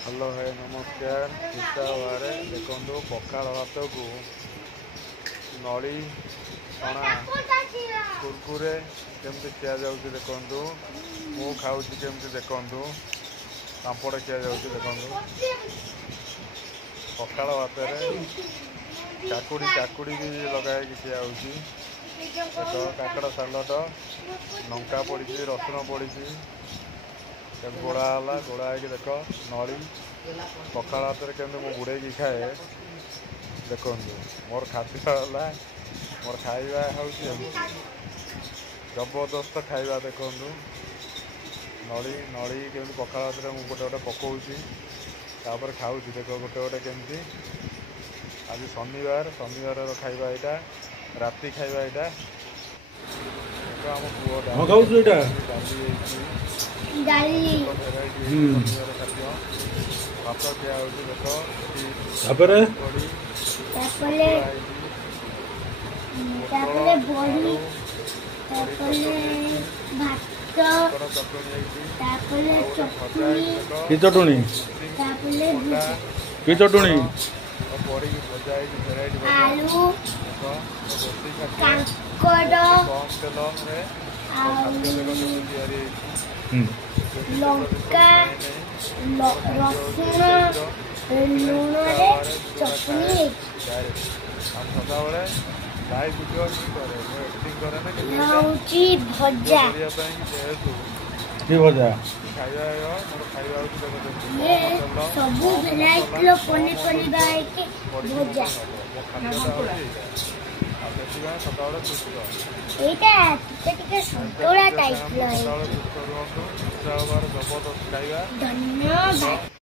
Hello है नमस्कार हिसाब देखो पखाड़ भात को नड़ी छणा कुरकुरे केमती खिया जाऊँगी देखु मु खाऊँ केमती देखु पापड़ खिया जाऊँगी देखु पखाड़ भात काकुड़ी काकुड़ी भी लगाई खिया देख काकड़ सालड लंका पड़ी रसुण पड़ी गोड़ा गोड़ा देख नड़ी पखाड़ भात केमती बुड़े खाए देखु मोर खाद्य है मोर खाଇବା हूँ जबरदस्त खाଇବା देखु नड़ी नड़ी केमती पखाड़ भात मुझे गोटे गोटे पकाऊँगी तापर खाऊँ देख गोटे गोटे केमती आज शनिवार शनिवार खाଇବା यहाँ राति खाଇବା यहाँ आम पुआ डाली भात खिया देख चटुणी कि चटुणी आलू लंका रसुण लुण चटनी भजा भजा सब भेराइटी पनीपरिया भजा यहाँ टे सतुला टाइप धन्यवाद।